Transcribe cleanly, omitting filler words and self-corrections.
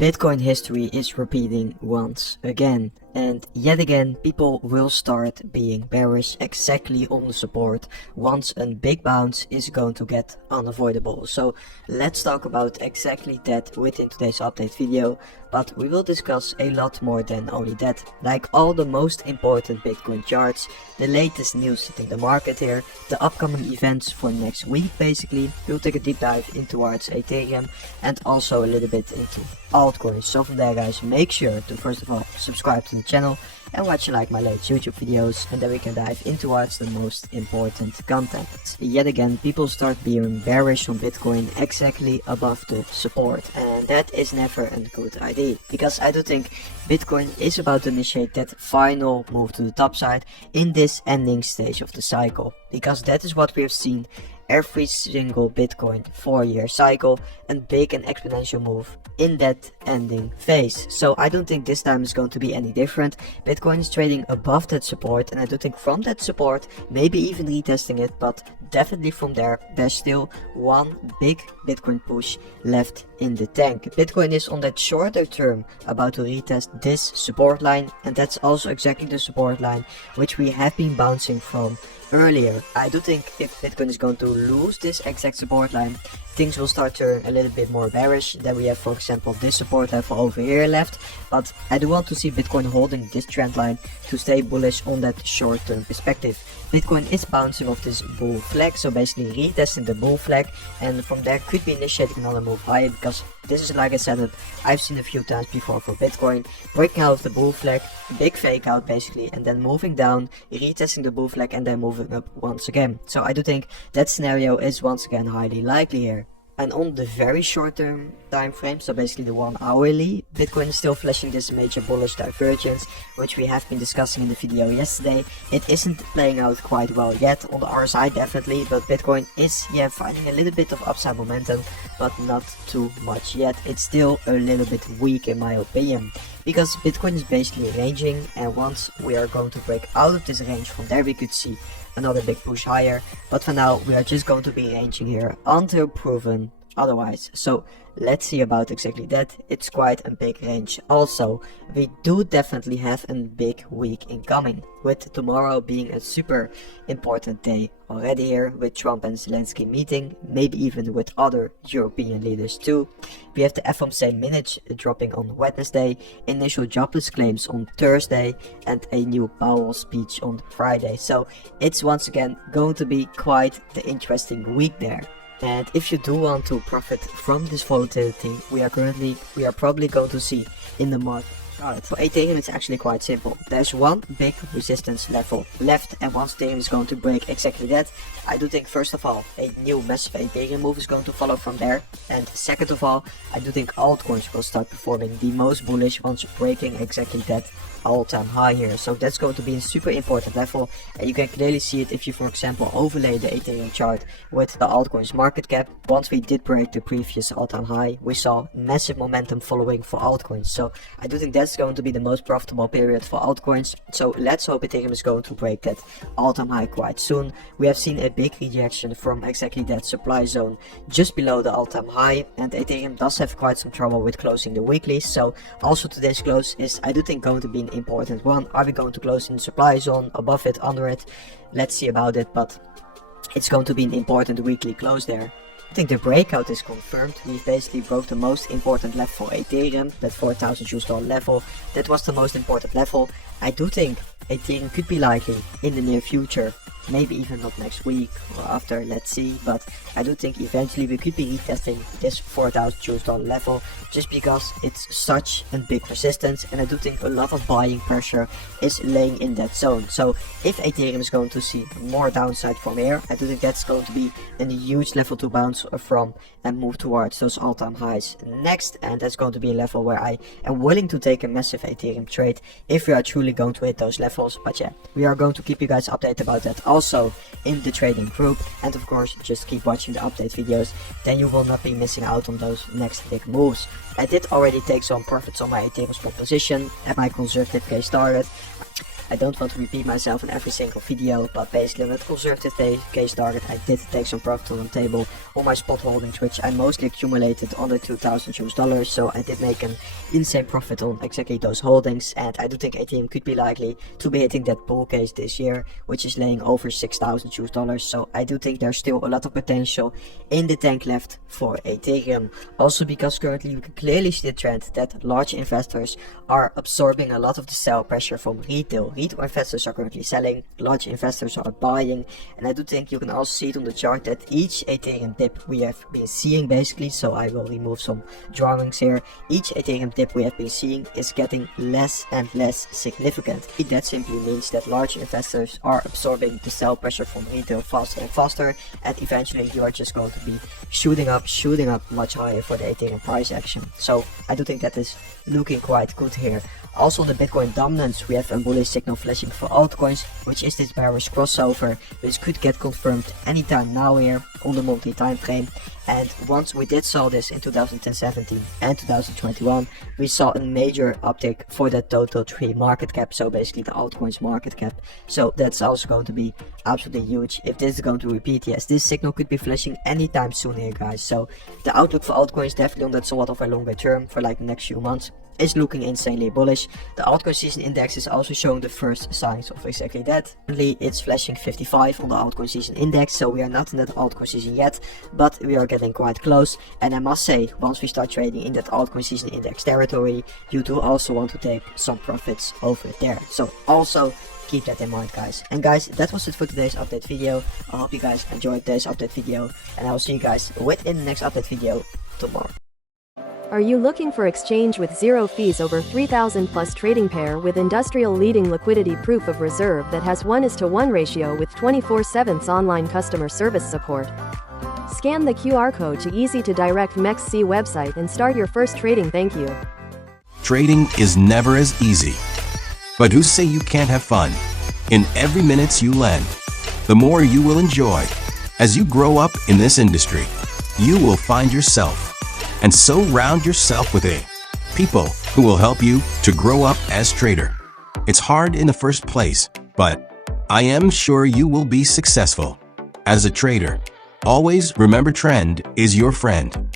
Bitcoin history is repeating once again, and yet again people will start being bearish exactly on the support once a big bounce is going to get unavoidable. So let's talk about exactly that within today's update video, but we will discuss a lot more than only that, like all the most important Bitcoin charts, the latest news hitting the market here, the upcoming events for next week basically. We'll take a deep dive into towards Ethereum and also a little bit into altcoins. So from there guys, make sure to first of all subscribe to the channel and watch and like my latest YouTube videos, and then we can dive into towards the most important content. Yet again people start being bearish on Bitcoin exactly above the support, and that is never a good idea, because I do think Bitcoin is about to initiate that final move to the top side in this ending stage of the cycle, because that is what we have seen every single Bitcoin 4-year cycle, and big and exponential move in that ending phase. So I don't think this time is going to be any different. Bitcoin is trading above that support, and I do think from that support, maybe even retesting it, but definitely from there, there's still one big Bitcoin push left in the tank. Bitcoin is on that shorter term about to retest this support line, and that's also exactly the support line which we have been bouncing from earlier. I do think if Bitcoin is going to lose this exact support line, things will start turning a little bit more bearish. Then we have, for example, this support level over here left, but I do want to see Bitcoin holding this trend line to stay bullish on that short-term perspective. Bitcoin is bouncing off this bull flag, so basically retesting the bull flag, and from there could be initiating another move higher, because this is, like I said, I've seen a few times before for Bitcoin, breaking out of the bull flag, big fake out basically, and then moving down, retesting the bull flag, and then moving up once again. So I do think that scenario is once again highly likely here. And on the very short term time frame, so basically the 1 hourly, Bitcoin is still flashing this major bullish divergence, which we have been discussing in the video yesterday. It isn't playing out quite well yet on the RSI definitely, but Bitcoin is finding a little bit of upside momentum, but not too much yet. It's still a little bit weak in my opinion, because Bitcoin is basically ranging, and once we are going to break out of this range, from there we could see another big push higher, but for now we are just going to be ranging here until proven otherwise. So let's see about exactly that. It's quite a big range. Also, we do definitely have a big week incoming, with tomorrow being a super important day already here, with Trump and Zelensky meeting, maybe even with other European leaders too. We have the FOMC minutes dropping on Wednesday, initial jobless claims on Thursday, and a new Powell speech on Friday. So it's once again going to be quite the interesting week there. And if you do want to profit from this volatility we are probably going to see in the market. For Ethereum it's actually quite simple. There's one big resistance level left, and once Ethereum is going to break exactly that, I do think first of all a new massive Ethereum move is going to follow from there, and second of all I do think altcoins will start performing the most bullish once breaking exactly that all-time high here. So that's going to be a super important level, and you can clearly see it if you, for example, overlay the Ethereum chart with the altcoins market cap. Once we did break the previous all-time high, we saw massive momentum following for altcoins. So I do think that's going to be the most profitable period for altcoins. So let's hope Ethereum is going to break that all-time high quite soon. We have seen a big rejection from exactly that supply zone just below the all-time high, and Ethereum does have quite some trouble with closing the weekly. So also today's close is, I do think, going to be an important one. Are we going to close in the supply zone, above it, under it? Let's see about it, but it's going to be an important weekly close there. I think the breakout is confirmed. We've basically broke the most important level for Ethereum, that $4,000 level. That was the most important level. I do think Ethereum could be likely in the near future, maybe even not next week or after, let's see, but I do think eventually we could be retesting this $4,000 level, just because it's such a big resistance, and I do think a lot of buying pressure is laying in that zone. So if Ethereum is going to see more downside from here, I do think that's going to be a huge level to bounce from and move towards those all-time highs next, and that's going to be a level where I am willing to take a massive Ethereum trade if we are truly going to hit those levels. But yeah, we are going to keep you guys updated about that also in the trading group, and of course just keep watching the update videos, then you will not be missing out on those next big moves. I did already take some profits on my Ethereum spot position, and my conservative case started. I don't want to repeat myself in every single video, but basically on that conservative case target, I did take some profit on the table on my spot holdings, which I mostly accumulated under $2,000, so I did make an insane profit on exactly those holdings, and I do think Ethereum could be likely to be hitting that bull case this year, which is laying over $6,000, so I do think there's still a lot of potential in the tank left for Ethereum. Also because currently you can clearly see the trend that large investors are absorbing a lot of the sell pressure from retail. Retail investors are currently selling, large investors are buying, and I do think you can also see it on the chart that each Ethereum dip we have been seeing basically, so I will remove some drawings here, each Ethereum dip we have been seeing is getting less and less significant. That simply means that large investors are absorbing the sell pressure from retail faster and faster, and eventually you are just going to be shooting up much higher for the Ethereum price action. So I do think that is looking quite good here. Also on the Bitcoin dominance, we have a bullish signal flashing for altcoins, which is this bearish crossover, which could get confirmed anytime now here on the monthly time frame. And once we did saw this in 2017 and 2021, we saw a major uptick for that total tree market cap, so basically the altcoins market cap. So that's also going to be absolutely huge. If this is going to repeat, yes, this signal could be flashing anytime soon here, guys. So the outlook for altcoins definitely on that somewhat of a longer term for like the next few months is looking insanely bullish. The altcoin season index is also showing the first signs of exactly that. Currently it's flashing 55 on the altcoin season index, so we are not in that altcoin season yet, but we are getting quite close. And I must say, once we start trading in that altcoin season index territory, you do also want to take some profits over there. So also keep that in mind, guys. And guys, that was it for today's update video. I hope you guys enjoyed today's update video, and I will see you guys within the next update video tomorrow. Are you looking for exchange with zero fees over 3,000 plus trading pair with industrial leading liquidity proof of reserve that has 1:1 ratio with 24/7 online customer service support? Scan the QR code to easy to direct MEXC website and start your first trading. Thank you. Trading is never as easy. But who say you can't have fun? In every minute you lend, the more you will enjoy. As you grow up in this industry, you will find yourself and surround yourself with people who will help you to grow up as trader. It's hard in the first place, but I am sure you will be successful. As a trader, always remember trend is your friend.